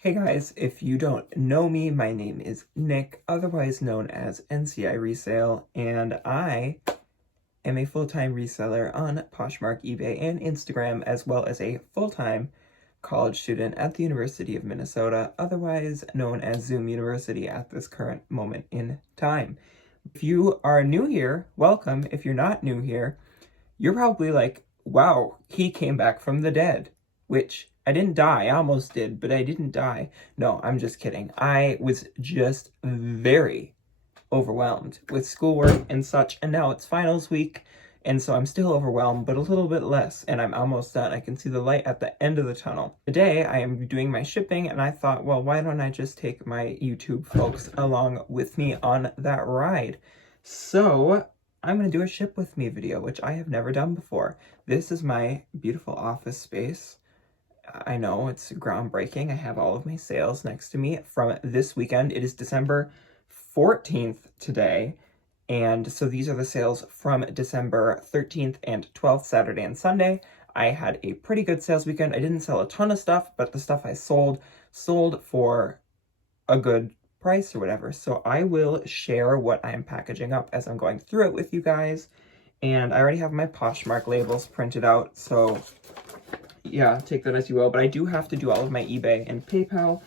Hey guys, if you don't know me, my name is Nick, otherwise known as NCI Resale, and I am a full-time reseller on Poshmark, eBay, and Instagram, as well as a full-time college student at the University of Minnesota, otherwise known as Zoom University at this current moment in time. If you are new here, welcome. If you're not new here, you're probably like, wow, he came back from the dead, which I didn't die. I almost did, but I didn't die. No, I'm just kidding. I was just very overwhelmed with schoolwork and such, and now it's finals week, and so I'm still overwhelmed, but a little bit less, and I'm almost done. I can see the light at the end of the tunnel. Today, I am doing my shipping, and I thought, well, why don't I just take my YouTube folks along with me on that ride? So I'm going to do a ship with me video, which I have never done before. This is my beautiful office space. I know it's groundbreaking. I have all of my sales next to me from this weekend. It is December 14th today. And so these are the sales from December 13th and 12th, Saturday and Sunday. I had a pretty good sales weekend. I didn't sell a ton of stuff, but the stuff I sold for a good price or whatever. So I will share what I'm packaging up as I'm going through it with you guys. And I already have my Poshmark labels printed out, so yeah, take that as you will. But I do have to do all of my eBay and PayPal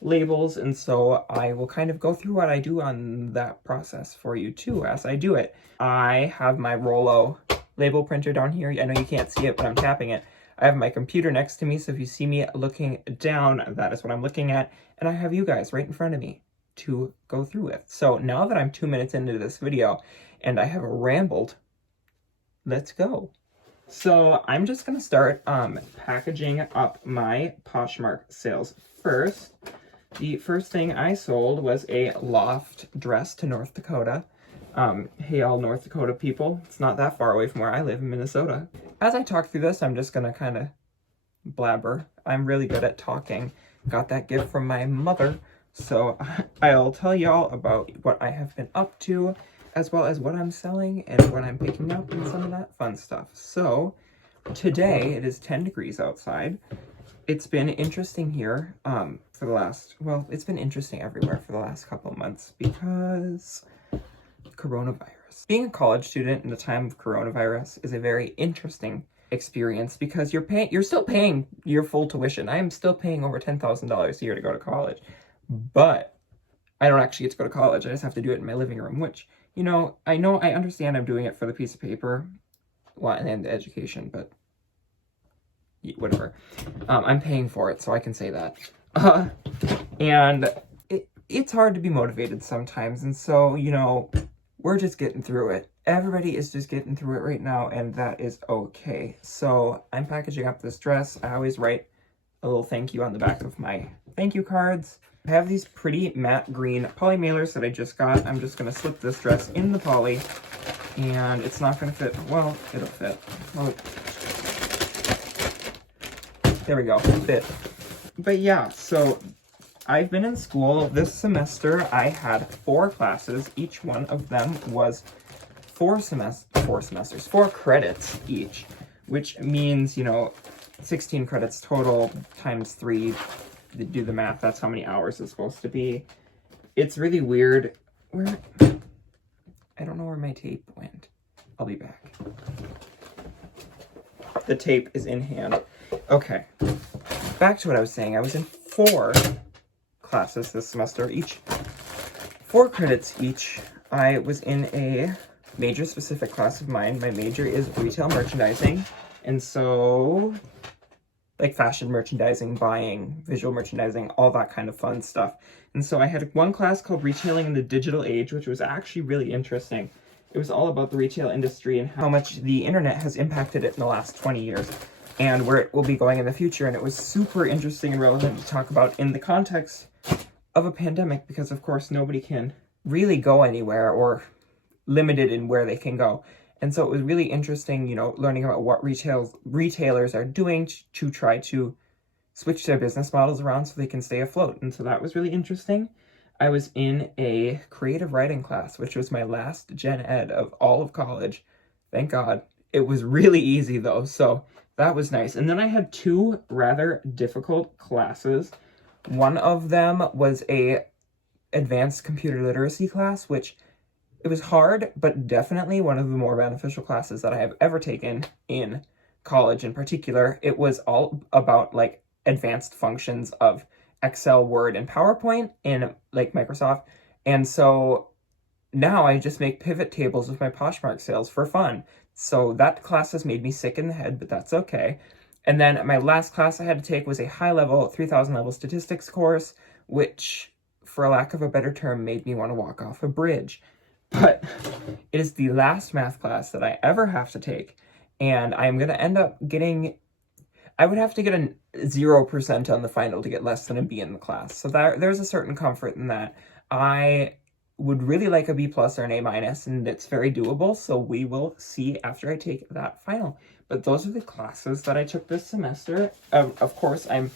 labels, and so I will kind of go through what I do on that process for you too as I do it. I have my Rollo label printer down here. I know you can't see it, but I'm tapping it. I have my computer next to me, so if you see me looking down, that is what I'm looking at. And I have you guys right in front of me to go through with. So now that I'm 2 minutes into this video and I have rambled, let's go. So I'm just going to start packaging up my Poshmark sales first. The first thing I sold was a loft dress to North Dakota. Hey, all North Dakota people, it's not that far away from where I live in Minnesota. As I talk through this, I'm just going to kind of blabber. I'm really good at talking. Got that gift from my mother. So I'll tell y'all about what I have been up to, as well as what I'm selling and what I'm picking up and some of that fun stuff. So today it is 10 degrees outside. It's been interesting here for the last, well, it's been interesting everywhere for the last couple of months because coronavirus. Being a college student in the time of coronavirus is a very interesting experience because you're still paying your full tuition. I am still paying over $10,000 a year to go to college, but I don't actually get to go to college. I just have to do it in my living room, which, you know, I understand I'm doing it for the piece of paper, well, and the education, but whatever. I'm paying for it, so I can say that. And it's hard to be motivated sometimes, and so, you know, we're just getting through it. Everybody is just getting through it right now, and that is okay. So I'm packaging up this dress. I always write a little thank you on the back of my thank you cards. I have these pretty matte green poly mailers that I just got. I'm just going to slip this dress in the poly, and it's not going to fit. Well, it'll fit. Well, there we go, fit. But yeah, so I've been in school this semester. I had 4 classes. Each one of them was 4 credits each, which means, you know, 16 credits total times 3. Do the math, that's how many hours it's supposed to be. It's really weird. I don't know where my tape went. I'll be back. The tape is in hand. Okay, back to what I was saying. I was in 4 classes this semester, each 4 credits each. I was in a major specific class of mine. My major is retail merchandising, and so like fashion merchandising, buying, visual merchandising, all that kind of fun stuff. And so I had one class called Retailing in the Digital Age, which was actually really interesting. It was all about the retail industry and how much the internet has impacted it in the last 20 years and where it will be going in the future. And it was super interesting and relevant to talk about in the context of a pandemic because, of course, nobody can really go anywhere or limited in where they can go. And so it was really interesting, you know, learning about what retailers are doing to try to switch their business models around so they can stay afloat. And so that was really interesting. I was in a creative writing class, which was my last gen ed of all of college. Thank God. It was really easy though, so that was nice. And then I had 2 rather difficult classes. One of them was a advanced computer literacy class, which it was hard, but definitely one of the more beneficial classes that I have ever taken in college in particular. It was all about like advanced functions of Excel, Word, and PowerPoint in like Microsoft. And so now I just make pivot tables with my Poshmark sales for fun. So that class has made me sick in the head, but that's okay. And then my last class I had to take was a high-level 3,000 level statistics course, which, for a lack of a better term, made me want to walk off a bridge. But it is the last math class that I ever have to take, and I'm going to end up getting, I would have to get a 0% on the final to get less than a B in the class. So there's a certain comfort in that. I would really like a B plus or an A minus, and it's very doable, so we will see after I take that final. But those are the classes that I took this semester. Of course, I'm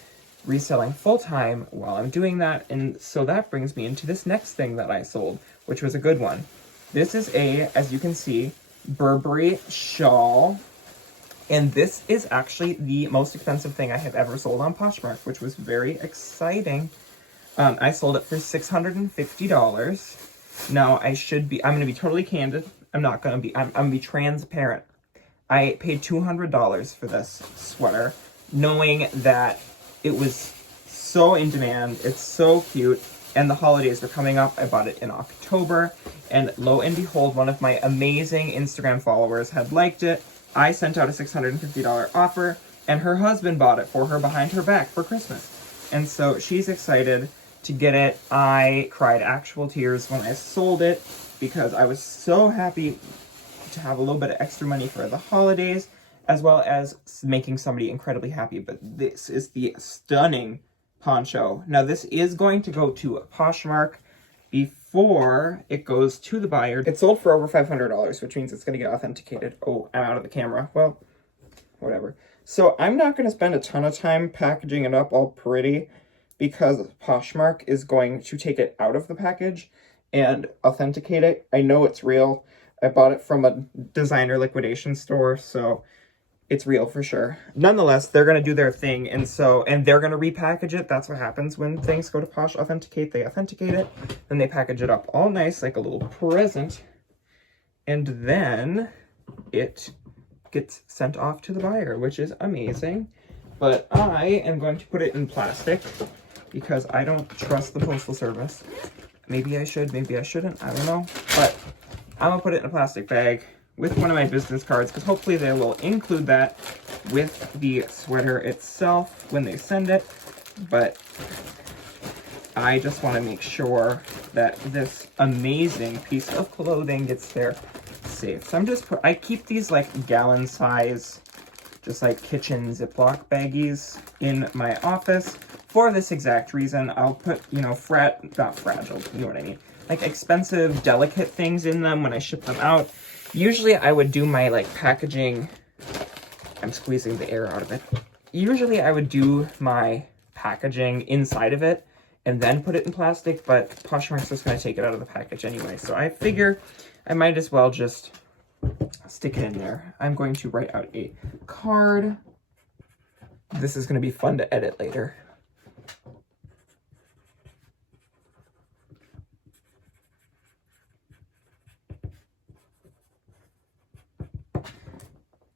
reselling full-time while I'm doing that, and so that brings me into this next thing that I sold, which was a good one. This is a, as you can see, Burberry shawl, and this is actually the most expensive thing I have ever sold on Poshmark, which was very exciting. I sold it for $650. Now, I'm going to be totally candid. I'm going to be transparent. I paid $200 for this sweater, knowing that it was so in demand. It's so cute, and the holidays were coming up. I bought it in October, and lo and behold, one of my amazing Instagram followers had liked it. I sent out a $650 offer, and her husband bought it for her behind her back for Christmas. And so she's excited to get it. I cried actual tears when I sold it because I was so happy to have a little bit of extra money for the holidays, as well as making somebody incredibly happy. But this is the stunning poncho. Now, this is going to go to Poshmark before it goes to the buyer. It sold for over $500, which means it's going to get authenticated. Oh, I'm out of the camera. Well, whatever. So I'm not going to spend a ton of time packaging it up all pretty, because Poshmark is going to take it out of the package and authenticate it. I know it's real. I bought it from a designer liquidation store, so it's real for sure. Nonetheless, they're going to do their thing, and they're going to repackage it. That's what happens when things go to Posh Authenticate. They authenticate it, then they package it up all nice like a little present, and then it gets sent off to the buyer, which is amazing. But I am going to put it in plastic because I don't trust the Postal Service. Maybe I should, maybe I shouldn't, I don't know. But I'm gonna put it in a plastic bag with one of my business cards, because hopefully they will include that with the sweater itself when they send it. But I just want to make sure that this amazing piece of clothing gets there safe. So I keep these like gallon size, just like kitchen Ziploc baggies in my office for this exact reason. I'll put, not fragile, you know what I mean? Like expensive, delicate things in them when I ship them out. Usually I would do my like packaging, I'm squeezing the air out of it. Usually I would do my packaging inside of it and then put it in plastic, but Poshmark's just gonna take it out of the package anyway. So I figure I might as well just stick it in there. I'm going to write out a card. This is gonna be fun to edit later.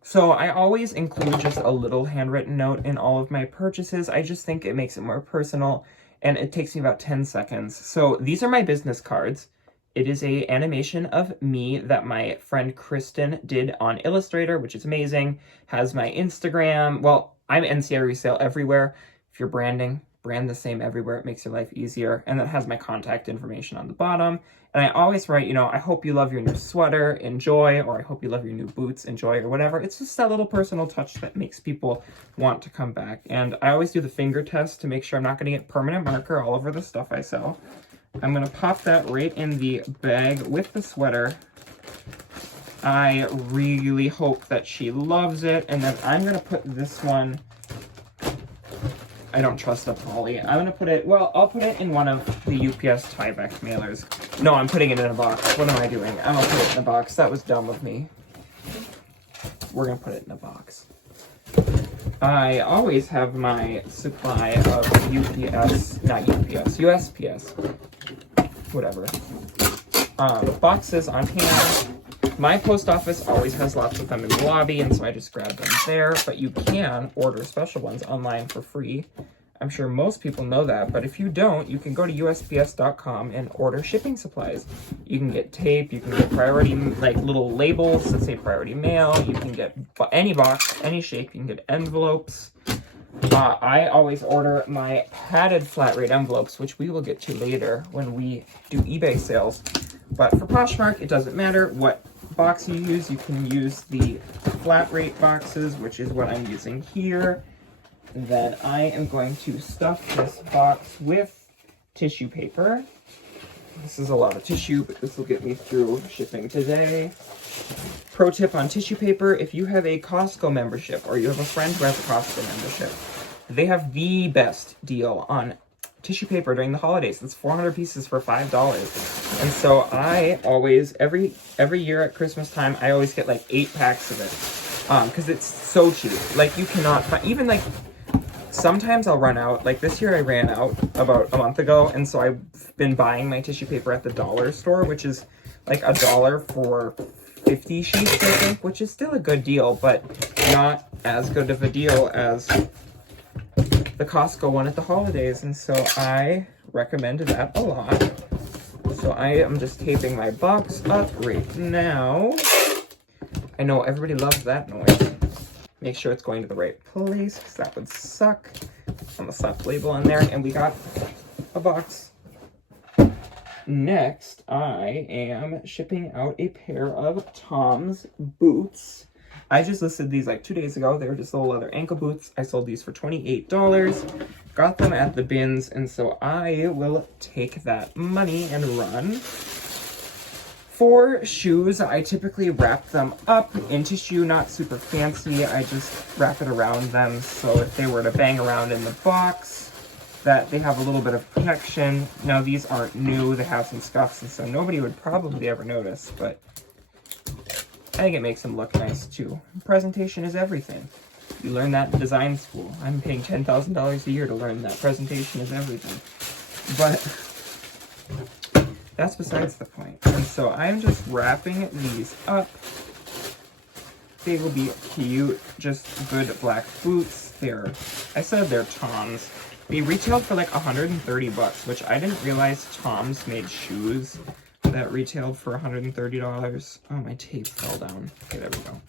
So I always include just a little handwritten note in all of my purchases. I just think it makes it more personal, and it takes me about 10 seconds. So these are my business cards. It is a animation of me that my friend Kristen did on Illustrator, which is amazing. Has my Instagram. Well, I'm NCI Resale everywhere. If you're branding, brand the same everywhere. It makes your life easier. And that has my contact information on the bottom. And I always write, I hope you love your new sweater, enjoy, or I hope you love your new boots, enjoy, or whatever. It's just that little personal touch that makes people want to come back. And I always do the finger test to make sure I'm not going to get permanent marker all over the stuff I sell. I'm going to pop that right in the bag with the sweater. I really hope that she loves it. And then I'm going to put this one, I don't trust the poly. I'm going to put it, I'll put it in one of the UPS Tyvek mailers. No, I'm putting it in a box. What am I doing? I'm going to put it in a box. That was dumb of me. We're going to put it in a box. I always have my supply of USPS, whatever, boxes on hand. My post office always has lots of them in the lobby, and so I just grab them there, but you can order special ones online for free. I'm sure most people know that, but if you don't, you can go to USPS.com and order shipping supplies. You can get tape, you can get priority, like little labels that say priority mail, you can get any box, any shape, you can get envelopes. I always order my padded flat rate envelopes, which we will get to later when we do eBay sales. But for Poshmark, it doesn't matter what box you use. You can use the flat rate boxes, which is what I'm using here. Then I am going to stuff this box with tissue paper. This is a lot of tissue, but this will get me through shipping today. Pro tip on tissue paper: if you have a Costco membership or you have a friend who has a Costco membership, they have the best deal on tissue paper during the holidays. It's 400 pieces for $5. And so I always, every year at Christmas time, I always get like 8 packs of it. Because it's so cheap. Like, you cannot find, even like, sometimes I'll run out. Like this year I ran out about a month ago, and so I've been buying my tissue paper at the dollar store, which is like $1 for 50 sheets, I think, which is still a good deal, but not as good of a deal as the Costco one at the holidays, and so I recommend that a lot. So I am just taping my box up right now. I know everybody loves that noise. Make sure it's going to the right place, because that would suck. I'm gonna slap the label on there, and we got a box. Next, I am shipping out a pair of Tom's boots. I just listed these like 2 days ago. They were just little leather ankle boots. I sold these for $28. Got them at the bins, and so I will take that money and run. For shoes, I typically wrap them up in tissue, not super fancy. I just wrap it around them, so if they were to bang around in the box, that they have a little bit of protection. Now, these aren't new. They have some scuffs, and so nobody would probably ever notice, but I think it makes them look nice, too. Presentation is everything. You learn that in design school. I'm paying $10,000 a year to learn that presentation is everything. But that's besides the point. And so I'm just wrapping these up. They will be cute, just good black boots. I said they're Tom's. They retailed for like $130, which I didn't realize Tom's made shoes that retailed for $130. Oh, my tape fell down. Okay, there we go.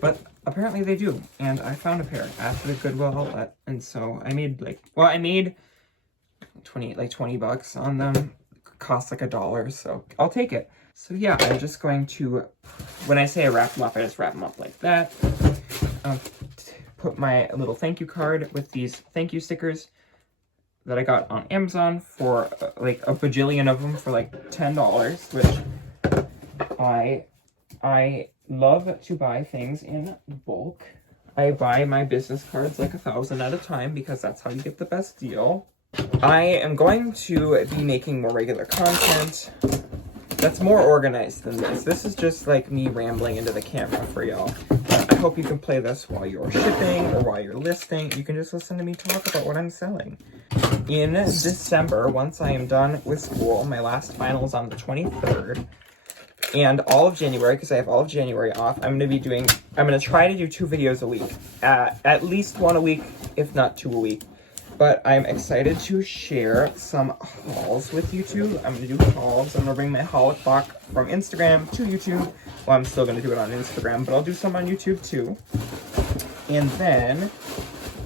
But apparently they do, and I found a pair at the Goodwill outlet, and so I made I made 20 bucks on them. Cost like $1, so I'll take it. So yeah, I'm just going to, when I say I wrap them up, I just wrap them up like that. Put my little thank you card with these thank you stickers that I got on Amazon for like a bajillion of them for like $10, which I love to buy things in bulk. I buy my business cards like 1,000 at a time because that's how you get the best deal. I am going to be making more regular content that's more organized than this. This is just like me rambling into the camera for y'all. I hope you can play this while you're shipping or while you're listing. You can just listen to me talk about what I'm selling. In December, once I am done with school, my last final is on the 23rd. And all of January, because I have all of January off, I'm going to try to do 2 videos a week. At least 1 a week, if not 2 a week. But I'm excited to share some hauls with YouTube. I'm going to do hauls. I'm going to bring my haul clock from Instagram to YouTube. Well, I'm still going to do it on Instagram, but I'll do some on YouTube too. And then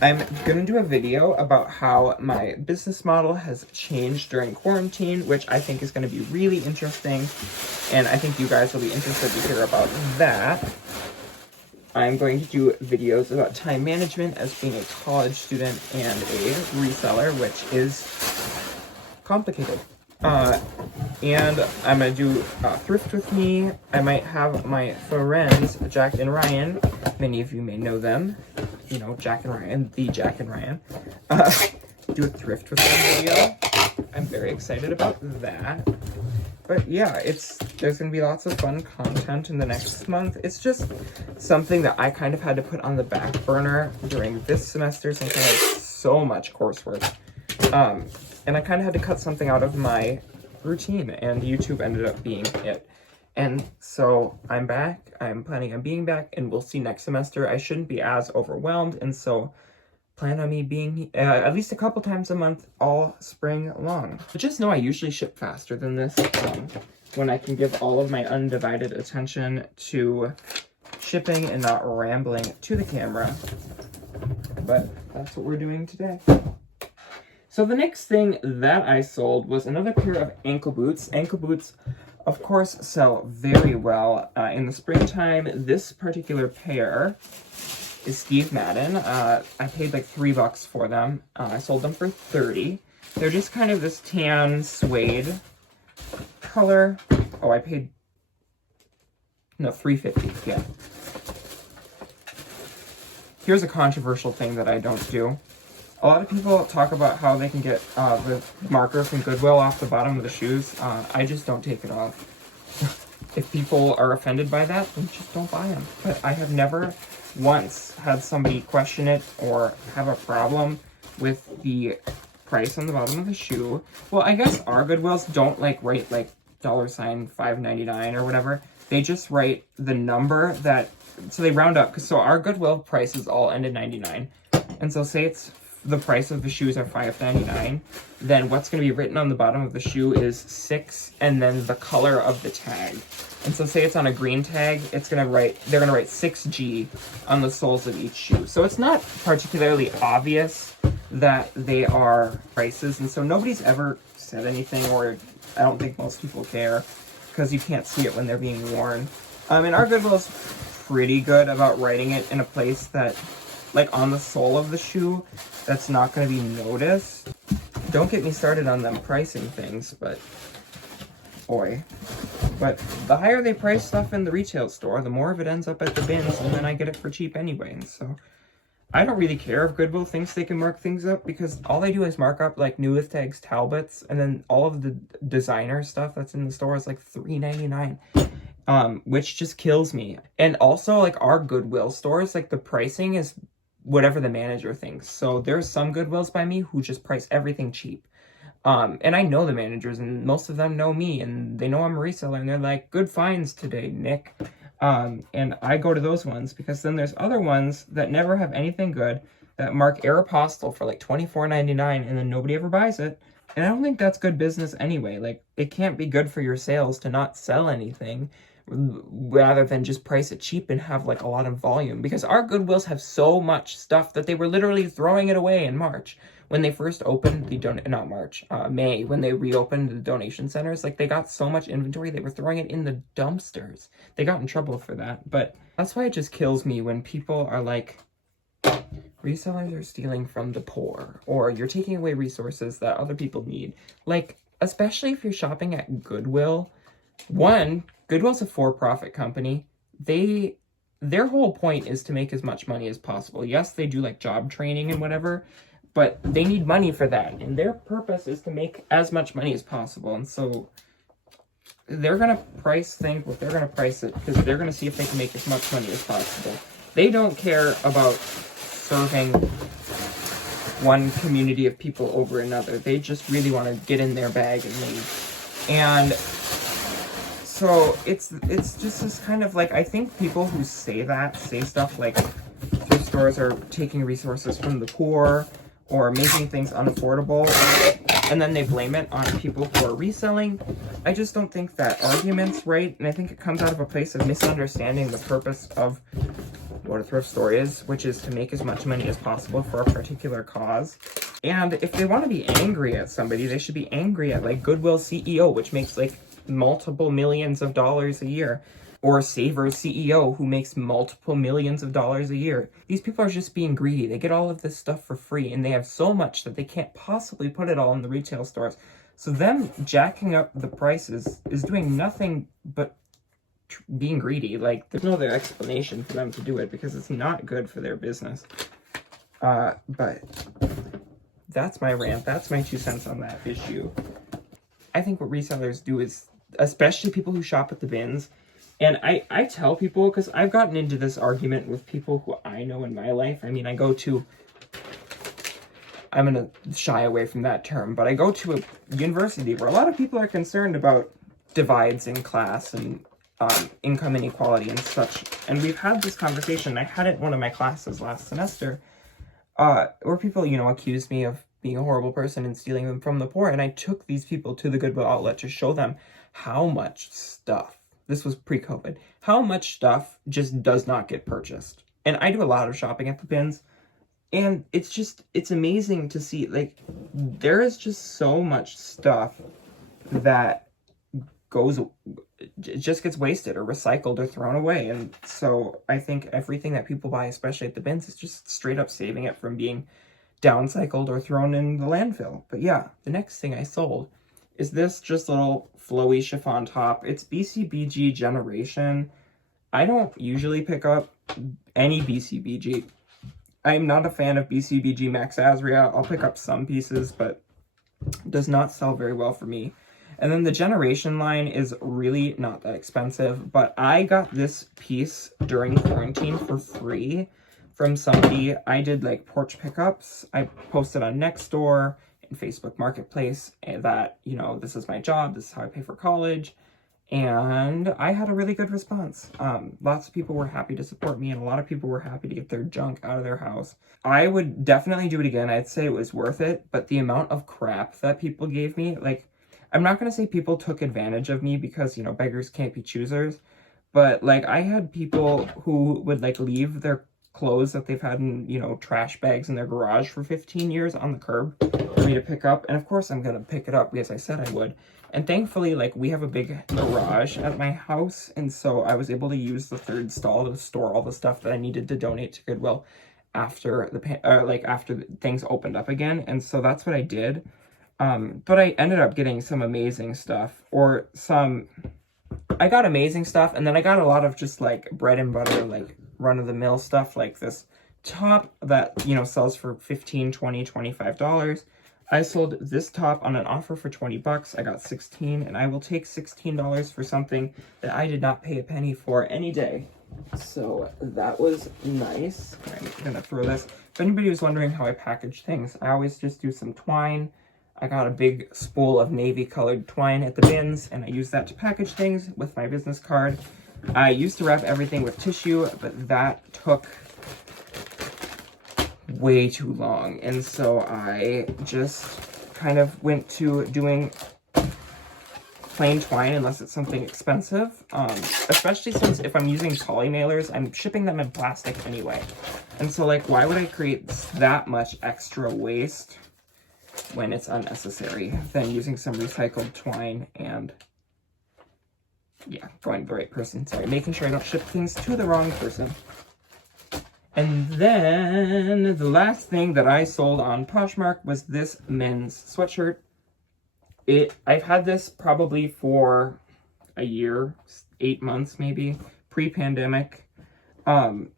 I'm going to do a video about how my business model has changed during quarantine, which I think is going to be really interesting. And I think you guys will be interested to hear about that. I'm going to do videos about time management as being a college student and a reseller, which is complicated. And I'm going to do Thrift with me. I might have my friends, Jack and Ryan. Many of you may know them. You know, Jack and Ryan, the Jack and Ryan. Do a Thrift with them video. I'm very excited about that. But yeah, there's gonna be lots of fun content in the next month. It's just something that I kind of had to put on the back burner during this semester since I had so much coursework. And I kind of had to cut something out of my routine, and YouTube ended up being it. And so I'm back. I'm planning on being back, and we'll see next semester. I shouldn't be as overwhelmed, and so plan on me being at least a couple times a month all spring long. But just know I usually ship faster than this when I can give all of my undivided attention to shipping and not rambling to the camera. But that's what we're doing today. So the next thing that I sold was another pair of ankle boots. Ankle boots, of course, sell very well in the springtime. This particular pair is Steve Madden. I paid like $3 for them. I sold them for $30. They're just kind of this tan suede color. Oh, I paid, no, $3.50, yeah. Here's a controversial thing that I don't do. A lot of people talk about how they can get the marker from Goodwill off the bottom of the shoes. I just don't take it off. If people are offended by that, then just don't buy them. But I have never once had somebody question it or have a problem with the price on the bottom of the shoe. Well, I guess our Goodwills don't like write like $5.99 or whatever. They just write the number that, so they round up. So our Goodwill prices all end in 99. And so say it's the price of the shoes are $5.99, then what's going to be written on the bottom of the shoe is 6 and then the color of the tag. And so say it's on a green tag, they're going to write 6G on the soles of each shoe. So it's not particularly obvious that they are prices, and so nobody's ever said anything, or I don't think most people care because you can't see it when they're being worn. And our Goodwill's pretty good about writing it in a place that, like on the sole of the shoe, that's not going to be noticed. Don't get me started on them pricing things, but boy. But the higher they price stuff in the retail store, the more of it ends up at the bins, and then I get it for cheap anyway. And so I don't really care if Goodwill thinks they can mark things up, because all they do is mark up like new with tags, Talbots, and then all of the designer stuff that's in the store is like $3.99. Which just kills me. And also, like, our Goodwill stores, like, the pricing is whatever the manager thinks. So there's some Goodwills by me who just price everything cheap. And I know the managers, and most of them know me, and they know I'm a reseller, and they're like, good finds today, Nick. And I go to those ones, because then there's other ones that never have anything good, that mark Aeropostale for like $24.99, and then nobody ever buys it. And I don't think that's good business anyway. Like, it can't be good for your sales to not sell anything, rather than just price it cheap and have like a lot of volume, because our Goodwills have so much stuff that they were literally throwing it away in March when they first opened the May, when they reopened the donation centers. Like, they got so much inventory, they were throwing it in the dumpsters. They got in trouble for that. But that's why it just kills me when people are like, resellers are stealing from the poor, or you're taking away resources that other people need. Like, especially if you're shopping at Goodwill. One, Goodwill's a for-profit company. Their whole point is to make as much money as possible. Yes, they do like job training and whatever, but they need money for that. And their purpose is to make as much money as possible. And so they're going to price things what they're going to price it, because they're going to see if they can make as much money as possible. They don't care about serving one community of people over another. They just really want to get in their bag and leave. And so it's just this kind of like, I think people who say stuff like thrift stores are taking resources from the poor or making things unaffordable, and then they blame it on people who are reselling. I just don't think that argument's right, and I think it comes out of a place of misunderstanding the purpose of what a thrift store is, which is to make as much money as possible for a particular cause. And if they want to be angry at somebody, they should be angry at like Goodwill CEO, which makes like multiple millions of dollars a year, or Saver's CEO, who makes multiple millions of dollars a year. These people are just being greedy. They get all of this stuff for free, and they have so much that they can't possibly put it all in the retail stores. So them jacking up the prices is doing nothing but being greedy. Like, there's no other explanation for them to do it, because it's not good for their business. But that's my rant. That's my 2 cents on that issue. I think what resellers do is especially people who shop at the bins. And I tell people, because I've gotten into this argument with people who I know in my life. I mean, I'm going to shy away from that term, but I go to a university where a lot of people are concerned about divides in class and income inequality and such. And we've had this conversation. I had it in one of my classes last semester, where people, accused me of being a horrible person and stealing them from the poor. And I took these people to the Goodwill outlet to show them how much stuff, this was pre-COVID, how much stuff just does not get purchased. And I do a lot of shopping at the bins. And it's amazing to see, like, there is just so much stuff that just gets wasted or recycled or thrown away. And so I think everything that people buy, especially at the bins, is just straight up saving it from being downcycled or thrown in the landfill. But yeah, the next thing I sold is this just little flowy chiffon top. It's BCBG Generation. I don't usually pick up any BCBG. I'm not a fan of BCBG Max Azria. I'll pick up some pieces, but it does not sell very well for me. And then the Generation line is really not that expensive, but I got this piece during quarantine for free from somebody. I did like porch pickups. I posted on Nextdoor and Facebook Marketplace that, this is my job, this is how I pay for college. And I had a really good response. Lots of people were happy to support me, and a lot of people were happy to get their junk out of their house. I would definitely do it again. I'd say it was worth it, but the amount of crap that people gave me, like, I'm not going to say people took advantage of me because, beggars can't be choosers, but, like, I had people who would, like, leave their clothes that they've had in, trash bags in their garage for 15 years on the curb for me to pick up. And of course I'm going to pick it up because I said I would. And thankfully, like, we have a big garage at my house, and so I was able to use the third stall to store all the stuff that I needed to donate to Goodwill after after things opened up again. And so that's what I did. But I ended up getting some amazing stuff, I got amazing stuff, and then I got a lot of just like bread and butter, like run-of-the-mill stuff, like this top that, sells for $15, $20, $25. I sold this top on an offer for $20. I got 16, and I will take $16 for something that I did not pay a penny for any day. So that was nice. I'm gonna throw this. If anybody was wondering how I package things, I always just do some twine. I got a big spool of navy colored twine at the bins, and I use that to package things with my business card. I used to wrap everything with tissue, but that took way too long, and so I just kind of went to doing plain twine unless it's something expensive, especially since if I'm using poly mailers, I'm shipping them in plastic anyway, and so, like, why would I create that much extra waste when it's unnecessary than using some recycled twine and going to the right person. Sorry, making sure I don't ship things to the wrong person. And then the last thing that I sold on Poshmark was this men's sweatshirt. I've had this probably for a year, 8 months maybe, pre-pandemic. It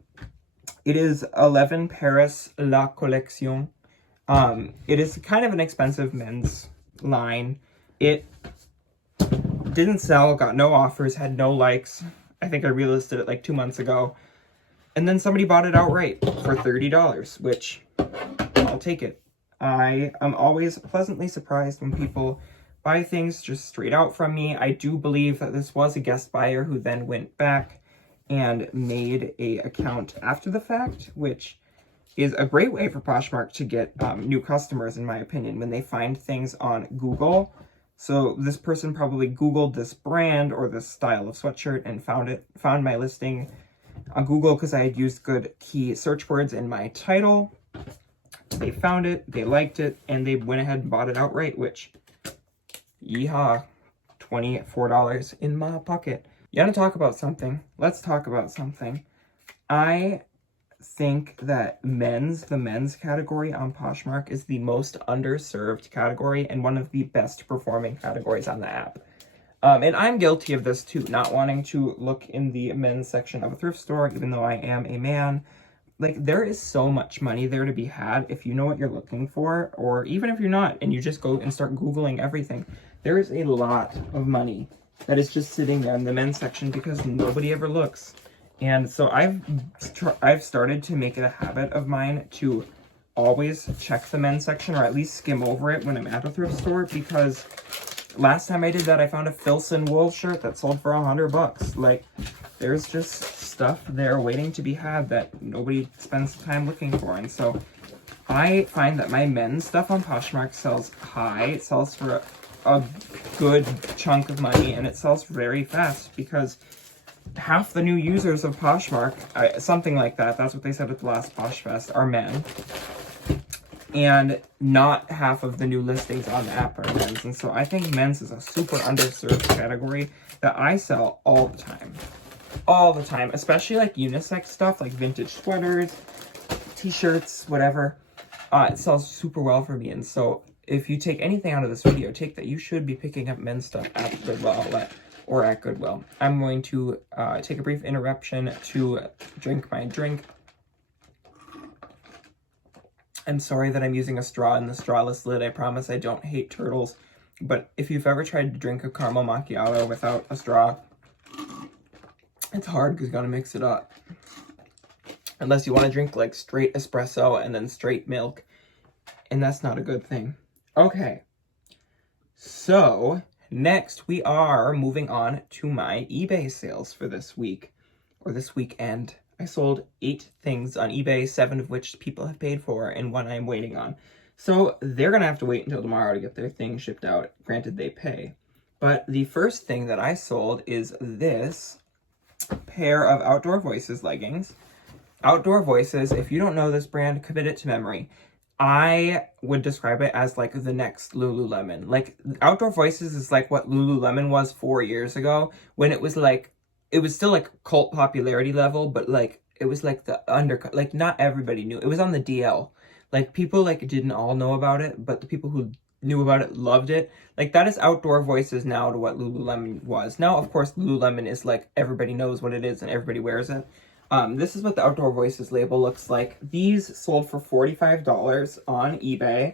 is 11 Paris La Collection. It is kind of an expensive men's line. It didn't sell, got no offers, had no likes. I think I relisted it like 2 months ago. And then somebody bought it outright for $30, which I'll take it. I am always pleasantly surprised when people buy things just straight out from me. I do believe that this was a guest buyer who then went back and made a account after the fact, which is a great way for Poshmark to get new customers, in my opinion, when they find things on Google. So this person probably Googled this brand or this style of sweatshirt and found my listing on Google because I had used good key search words in my title. They found it, they liked it, and they went ahead and bought it outright, which, yeehaw, $24 in my pocket. You want to talk about something? Let's talk about something. I think that the men's category on Poshmark is the most underserved category and one of the best performing categories on the app. And I'm guilty of this too, not wanting to look in the men's section of a thrift store, even though I am a man. Like, there is so much money there to be had if you know what you're looking for, or even if you're not, and you just go and start Googling everything. There is a lot of money that is just sitting there in the men's section because nobody ever looks. And so I've started to make it a habit of mine to always check the men's section, or at least skim over it when I'm at a thrift store, because last time I did that, I found a Filson wool shirt that sold for $100. Like, there's just stuff there waiting to be had that nobody spends time looking for. And so I find that my men's stuff on Poshmark sells high. It sells for a good chunk of money, and it sells very fast because half the new users of Poshmark, something like that, that's what they said at the last Posh Fest, are men. And not half of the new listings on the app are men's. And so I think men's is a super underserved category that I sell all the time. All the time. Especially like unisex stuff, like vintage sweaters, t-shirts, whatever. It sells super well for me. And so if you take anything out of this video, take that you should be picking up men's stuff at the Goodwill outlet or at Goodwill. I'm going to take a brief interruption to drink my drink. I'm sorry that I'm using a straw in the strawless lid. I promise I don't hate turtles. But if you've ever tried to drink a caramel macchiato without a straw, it's hard because you gotta mix it up. Unless you want to drink like straight espresso and then straight milk. And that's not a good thing. Okay. So, next we are moving on to my eBay sales for this week. Or this weekend. I sold 8 things on eBay, 7 of which people have paid for, and 1 I'm waiting on. So they're going to have to wait until tomorrow to get their thing shipped out. Granted, they pay. But the first thing that I sold is this pair of Outdoor Voices leggings. Outdoor Voices, if you don't know this brand, commit it to memory. I would describe it as like the next Lululemon. Like, Outdoor Voices is like what Lululemon was 4 years ago, when it was like, it was still like cult popularity level, but like it was like the undercut. Like, not everybody knew. It was on the DL. Like, people like didn't all know about it, but the people who knew about it loved it. Like, that is Outdoor Voices now to what Lululemon was. Now, of course, Lululemon is like everybody knows what it is and everybody wears it. This is what the Outdoor Voices label looks like. These sold for $45 on eBay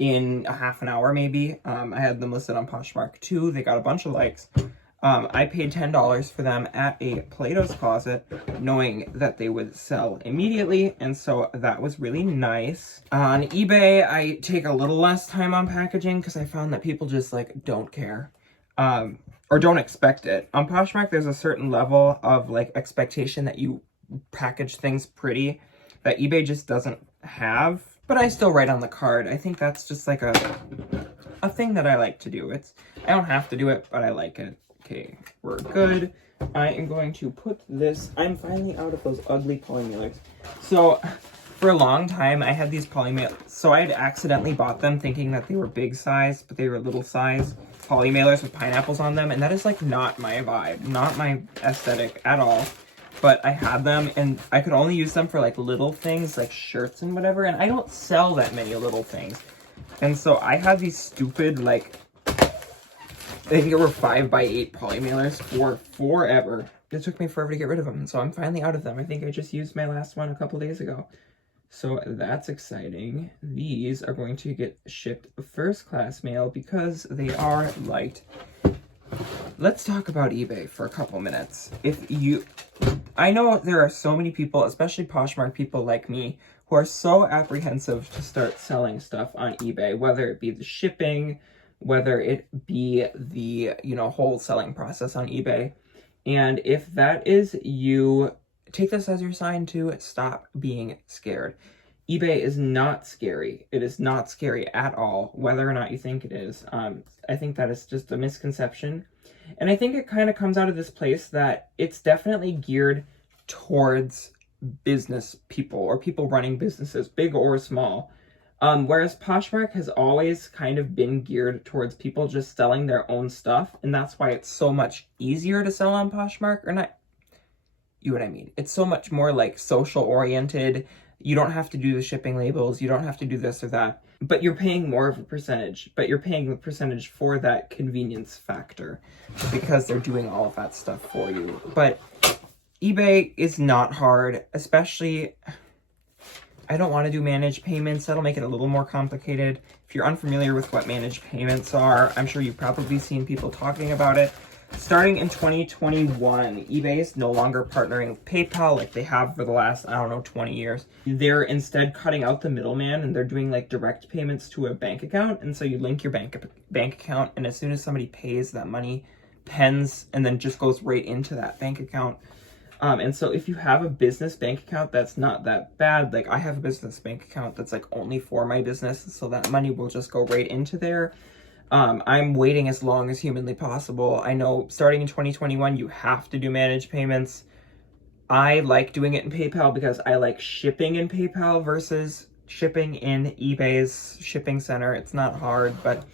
in a half an hour maybe. I had them listed on Poshmark too. They got a bunch of likes. I paid $10 for them at a Plato's Closet, knowing that they would sell immediately, and so that was really nice. On eBay, I take a little less time on packaging because I found that people just like don't care, or don't expect it. On Poshmark, there's a certain level of like expectation that you package things pretty that eBay just doesn't have, but I still write on the card. I think that's just like a thing that I like to do. I don't have to do it, but I like it. Okay, we're good. I am going to put this, I'm finally out of those ugly polymailers. So, for a long time, I had these polymailers, so I had accidentally bought them thinking that they were big size, but they were little size polymailers with pineapples on them, and that is like not my vibe, not my aesthetic at all. But I had them, and I could only use them for like little things, like shirts and whatever, and I don't sell that many little things. And so I had these stupid, like, I think it were 5x8 polymailers for forever. It took me forever to get rid of them, so I'm finally out of them. I think I just used my last one a couple days ago. So that's exciting. These are going to get shipped first class mail because they are light. Let's talk about eBay for a couple minutes. I know there are so many people, especially Poshmark people like me, who are so apprehensive to start selling stuff on eBay, whether it be the shipping, whether it be the, whole selling process on eBay. And if that is you, take this as your sign to stop being scared. eBay is not scary. It is not scary at all, whether or not you think it is. I think that is just a misconception. And I think it kind of comes out of this place that it's definitely geared towards business people or people running businesses, big or small. Whereas Poshmark has always kind of been geared towards people just selling their own stuff. And that's why it's so much easier to sell on Poshmark. Or not, you know what I mean? It's so much more like social oriented. You don't have to do the shipping labels. You don't have to do this or that. But you're paying more of a percentage. But you're paying the percentage for that convenience factor because they're doing all of that stuff for you. But eBay is not hard, especially, I don't want to do managed payments. That'll make it a little more complicated. If you're unfamiliar with what managed payments are, I'm sure you've probably seen people talking about it. starting in 2021, eBay is no longer partnering with PayPal like they have for the last, I don't know, 20 years. They're instead cutting out the middleman, and they're doing like direct payments to a bank account. And so you link your bank account, and as soon as somebody pays, that money pens and then just goes right into that bank account. And so if you have a business bank account, that's not that bad. Like I have a business bank account that's like only for my business, so that money will just go right into there. I'm waiting as long as humanly possible. I know starting in 2021, you have to do managed payments. I like doing it in PayPal because I like shipping in PayPal versus shipping in eBay's shipping center. It's not hard, but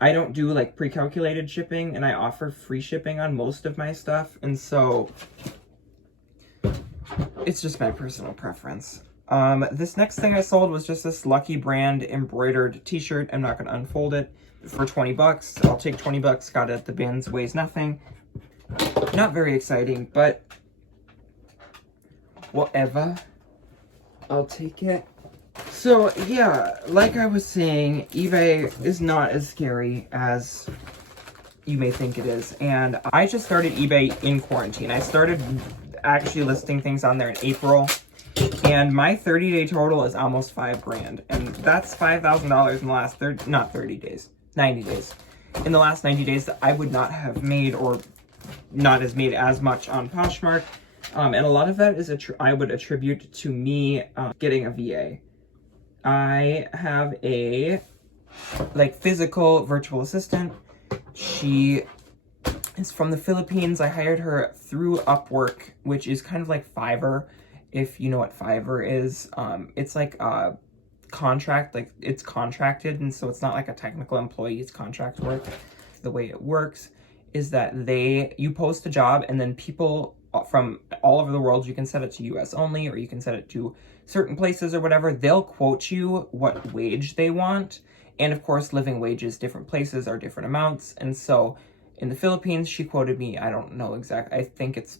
I don't do like pre-calculated shipping, and I offer free shipping on most of my stuff. And so it's just my personal preference. This next thing I sold was just this Lucky Brand embroidered t-shirt. I'm not going to unfold it. For 20 bucks. I'll take 20 bucks. Got it at the bins. Weighs nothing. Not very exciting, but whatever. I'll take it. So yeah, like I was saying, eBay is not as scary as you may think it is. And I just started eBay in quarantine. I started actually listing things on there in April. And my 30-day total is almost $5,000. And that's $5,000 in the last 90 days. In the last 90 days that I would not have made, or not as made as much on Poshmark. And a lot of that is I would attribute to me getting a VA. I have a physical virtual assistant. She is from the Philippines. I hired her through Upwork, which is kind of like Fiverr, if you know what Fiverr is. It's like contract, like it's contracted, and so it's not like a technical employee, it's contract work. The way it works is that you post a job, and then people from all over the world, you can set it to US only, or you can set it to certain places or whatever, they'll quote you what wage they want. And of course, living wages, different places are different amounts. And so in the Philippines, she quoted me, I don't know exactly, I think it's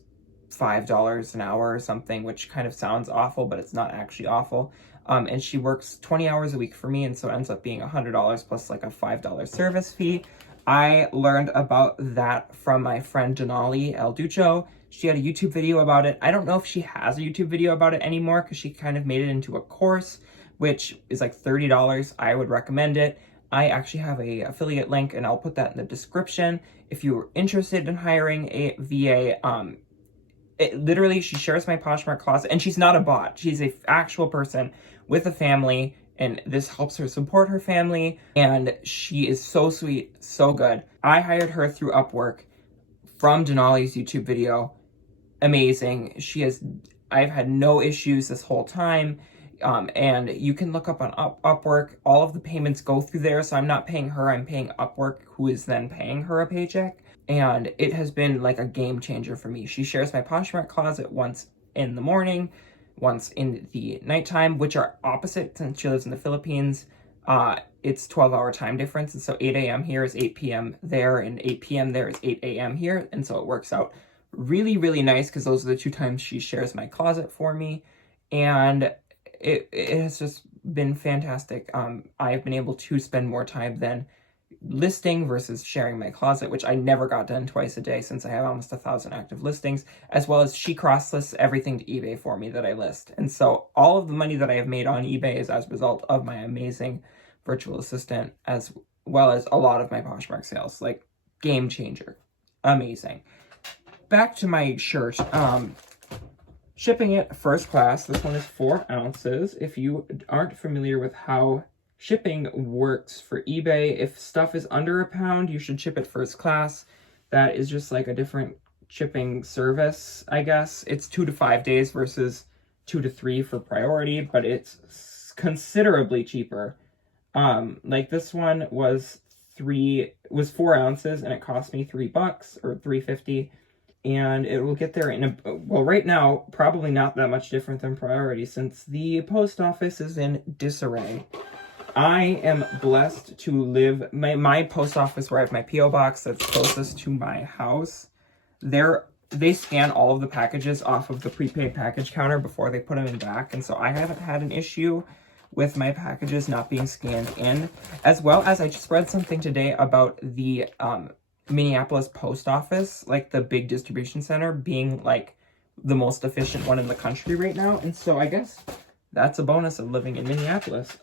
$5 an hour or something, which kind of sounds awful, but it's not actually awful. And she works 20 hours a week for me, and so it ends up being $100 plus like a $5 service fee. I learned about that from my friend Denali El Ducho. She had a YouTube video about it. I don't know if she has a YouTube video about it anymore, because she kind of made it into a course, which is like $30. I would recommend it. I actually have a affiliate link, and I'll put that in the description. If you're interested in hiring a VA, literally, she shares my Poshmark closet, and she's not a bot. She's an actual person with a family, and this helps her support her family, and she is so sweet, so good. I hired her through Upwork from Denali's YouTube video. Amazing. I've had no issues this whole time, and you can look up on Upwork. All of the payments go through there, so I'm not paying her, I'm paying Upwork, who is then paying her a paycheck. And it has been like a game changer for me. She shares my Poshmark closet once in the morning, once in the nighttime, which are opposite since she lives in the Philippines. It's 12-hour time difference, and so 8 a.m. here is 8 p.m. there, and 8 p.m. there is 8 a.m. here, and so it works out really, really nice, because those are the two times she shares my closet for me, and it has just been fantastic. I've been able to spend more time than listing versus sharing my closet, which I never got done twice a day since I have almost 1,000 active listings, as well as she cross-lists everything to eBay for me that I list. And so all of the money that I have made on eBay is as a result of my amazing virtual assistant, as well as a lot of my Poshmark sales. Like, game changer. Amazing. Back to my shirt. Shipping it first class. This one is 4 ounces. If you aren't familiar with how shipping works for eBay, if stuff is under £1, you should ship it first class. That is just like a different shipping service, I guess. It's 2 to 5 days versus 2 to 3 for priority, but it's considerably cheaper. Like this one was 4 ounces, and it cost me $3 or $3.50. And it will get there well, right now, probably not that much different than priority, since the post office is in disarray. I am blessed to live, my post office where I have my P.O. box that's closest to my house, they scan all of the packages off of the prepaid package counter before they put them in back, and so I haven't had an issue with my packages not being scanned in, as well as I just read something today about the Minneapolis post office, like the big distribution center, being like the most efficient one in the country right now. And so I guess that's a bonus of living in Minneapolis.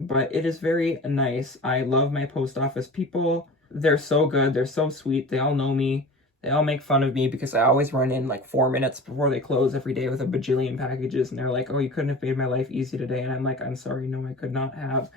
But it is very nice. I love my post office people. They're so good. They're so sweet. They all know me. They all make fun of me because I always run in like 4 minutes before they close every day with a bajillion packages. And they're like, oh, you couldn't have made my life easy today. And I'm like, I'm sorry. No, I could not have.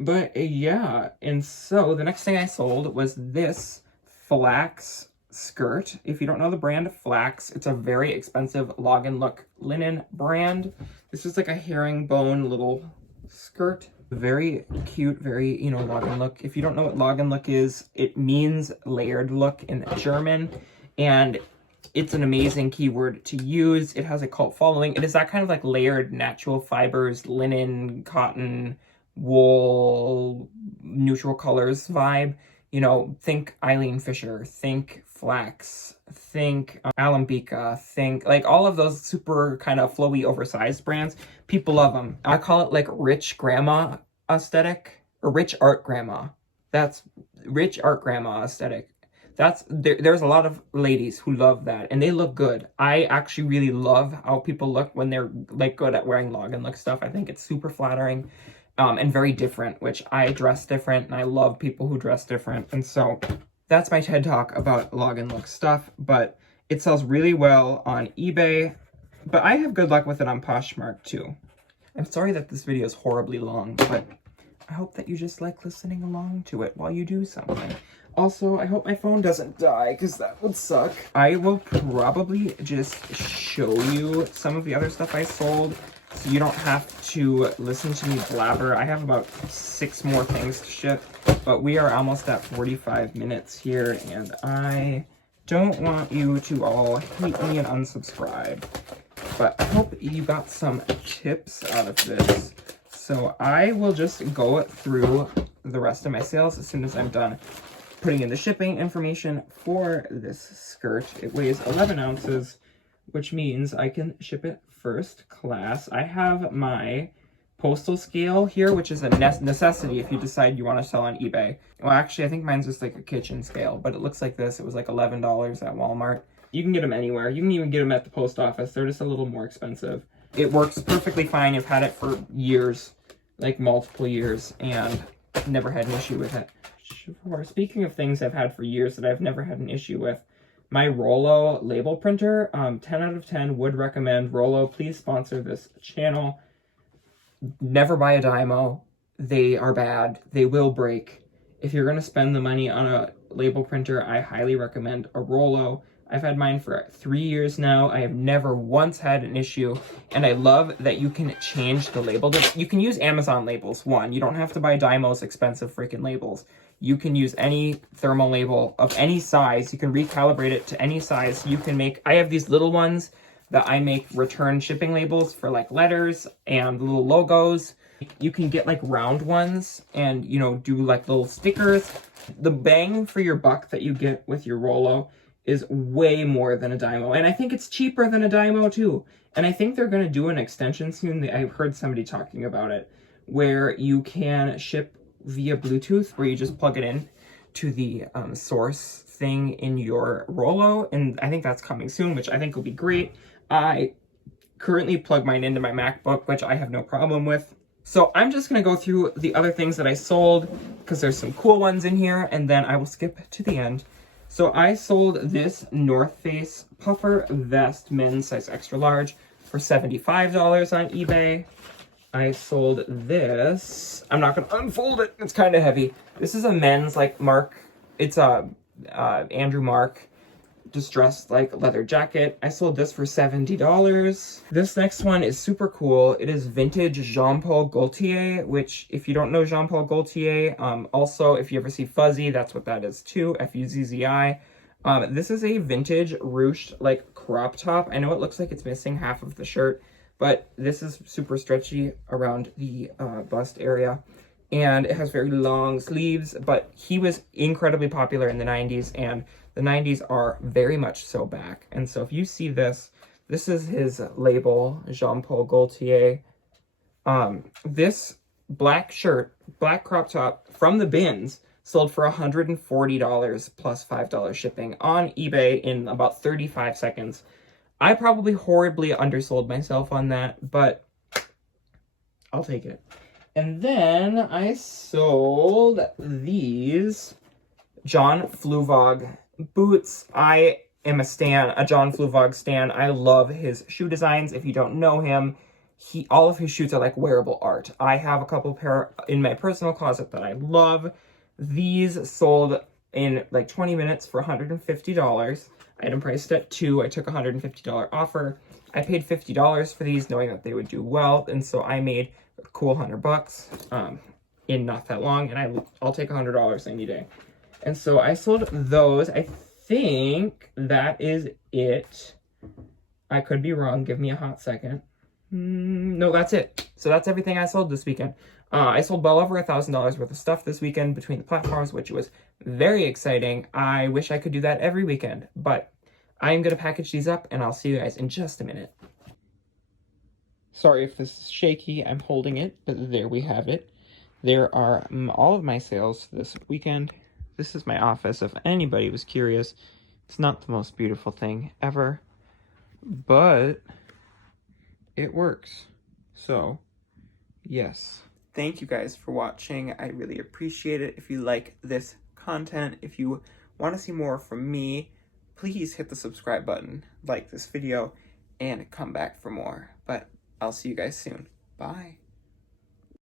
But yeah, and so the next thing I sold was this flax skirt. If you don't know the brand Flax, it's a very expensive Log and Look linen brand. This is like a herringbone little skirt. Very cute, very, you know, Log and Look. If you don't know what Log and Look is, it means layered look in German, and it's an amazing keyword to use. It has a cult following. It is that kind of like layered natural fibers, linen, cotton, wool, neutral colors vibe. You know, think Eileen Fisher, think Flax, think Alembica, think like all of those super kind of flowy, oversized brands. People love them. I call it like rich grandma aesthetic, or rich art grandma. That's rich art grandma aesthetic. There's a lot of ladies who love that, and they look good. I actually really love how people look when they're like good at wearing Log and Look stuff. I think it's super flattering. And very different, which I dress different, and I love people who dress different. And so that's my TED Talk about Log and Look stuff, but it sells really well on eBay, but I have good luck with it on Poshmark too. I'm sorry that this video is horribly long, but I hope that you just like listening along to it while you do something. Also, I hope my phone doesn't die, because that would suck. I will probably just show you some of the other stuff I sold, so you don't have to listen to me blabber. I have about 6 more things to ship, but we are almost at 45 minutes here, and I don't want you to all hate me and unsubscribe. But I hope you got some tips out of this. So I will just go through the rest of my sales as soon as I'm done putting in the shipping information for this skirt. It weighs 11 ounces, which means I can ship it first class. I have my postal scale here, which is a necessity if you decide you want to sell on eBay. Well, actually, I think mine's just like a kitchen scale, but it looks like this. It was like $11 at Walmart. You can get them anywhere. You can even get them at the post office. They're just a little more expensive. It works perfectly fine. I've had it for years, like multiple years, and never had an issue with it. Speaking of things I've had for years that I've never had an issue with, my Rollo label printer, 10 out of 10 would recommend Rollo. Please sponsor this channel. Never buy a Dymo. They are bad. They will break. If you're going to spend the money on a label printer, I highly recommend a Rollo. I've had mine for 3 years now. I have never once had an issue, and I love that you can change the label. You can use Amazon labels, one. You don't have to buy Dymo's expensive freaking labels. You can use any thermal label of any size. You can recalibrate it to any size. You can make, I have these little ones that I make return shipping labels for like letters and little logos. You can get like round ones and, you know, do like little stickers. The bang for your buck that you get with your Rollo is way more than a Dymo. And I think it's cheaper than a Dymo too. And I think they're going to do an extension soon. I've heard somebody talking about it, where you can ship via Bluetooth, where you just plug it in to the source thing in your Rollo. And I think that's coming soon, which I think will be great. I currently plug mine into my MacBook, which I have no problem with. So I'm just going to go through the other things that I sold, because there's some cool ones in here, and then I will skip to the end. So I sold this North Face puffer vest, men's size extra large, for $75 on eBay. I sold this. I'm not going to unfold it. It's kind of heavy. This is a men's like Mark. It's a Andrew Mark distressed like leather jacket. I sold this for $70. This next one is super cool. It is vintage Jean-Paul Gaultier, which if you don't know Jean-Paul Gaultier, also if you ever see Fuzzy, that's what that is too, F-U-Z-Z-I. This is a vintage ruched like crop top. I know it looks like it's missing half of the shirt, but this is super stretchy around the bust area. And it has very long sleeves, but he was incredibly popular in the 90s, and the 90s are very much so back. And so if you see this, this is his label, Jean-Paul Gaultier. This black shirt, black crop top from the bins, sold for $140 plus $5 shipping on eBay in about 35 seconds. I probably horribly undersold myself on that, but I'll take it. And then I sold these John Fluvog boots. I am a John Fluvog stan. I love his shoe designs. If you don't know him, all of his shoes are like wearable art. I have a couple pair in my personal closet that I love. These sold in like 20 minutes for $150. Item priced at $2. I took a $150 offer. I paid $50 for these, knowing that they would do well, and so I made a cool $100 in not that long, and I'll take $100 any day. And so I sold those. I think that is it. I could be wrong. Give me a hot second. No, that's it. So that's everything I sold this weekend. I sold well over $1,000 worth of stuff this weekend between the platforms, which was very exciting. I wish I could do that every weekend, but I'm going to package these up, and I'll see you guys in just a minute. Sorry if this is shaky. I'm holding it, but there we have it. There are all of my sales this weekend. This is my office, if anybody was curious. It's not the most beautiful thing ever, but it works. So, yes. Thank you guys for watching. I really appreciate it. If you like this content, if you want to see more from me, please hit the subscribe button, like this video, and come back for more. But I'll see you guys soon. Bye.